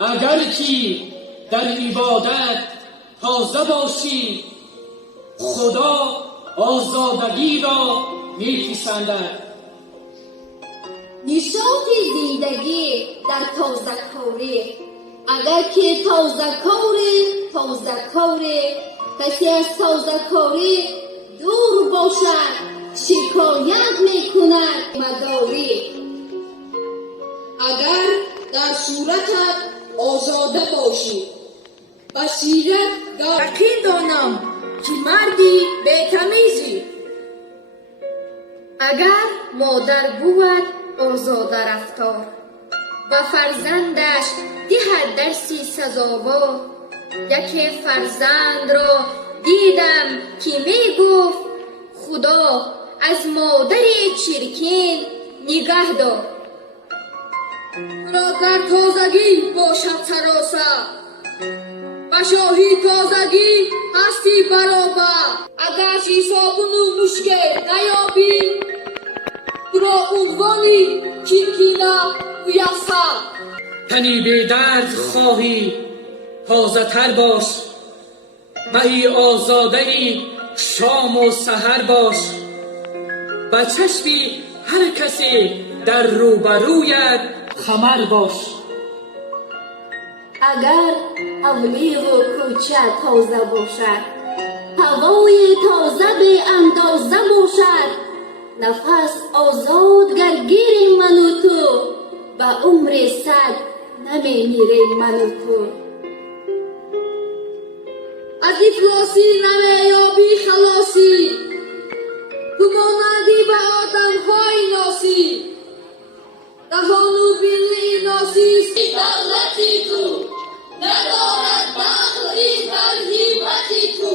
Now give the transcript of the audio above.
اگر کی در عبادت تازه باشی، خدا آزادگی را میپسندد. نشاط زندگی در تازه‌کاری. اگر که تازه‌کاری کسی از تازه‌کاری دور باشد، شکایت میکند مداری. اگر در صورتت آزاده باشی، بصیرت یقین دانم که مردی بی‌تمیزی. اگر مادر بود آزاده رفتار و فرزندش دهد درسی سزاوار، یکی فرزند را دیدم که می گفت خدا از مادر چرکین نگه دار. را در تازگی باشد سراسر، و شاهی تازگی هستی برابر. اگر چی صابون و مشکل نیابی، تو را عنوانی چرکینه میسر. تنی به درد خواهی تازه تر باش، مهی آزاده شام و سحر باش. و چشمی هر کسی در روبرویت خمر باش. اگر اولیغ و کوچه تازه باشد، هوای تازه به اندازه باشد، نفس آزاد گرگیر من و تو، به عمر صد نمی میریم من و تو. از افلاسی نمیابی خلاصی، تو مانندی به آدم‌های ناسی. دهان و بینی ناسی دولتی تو، ندارد دخلی در هیبتی تو.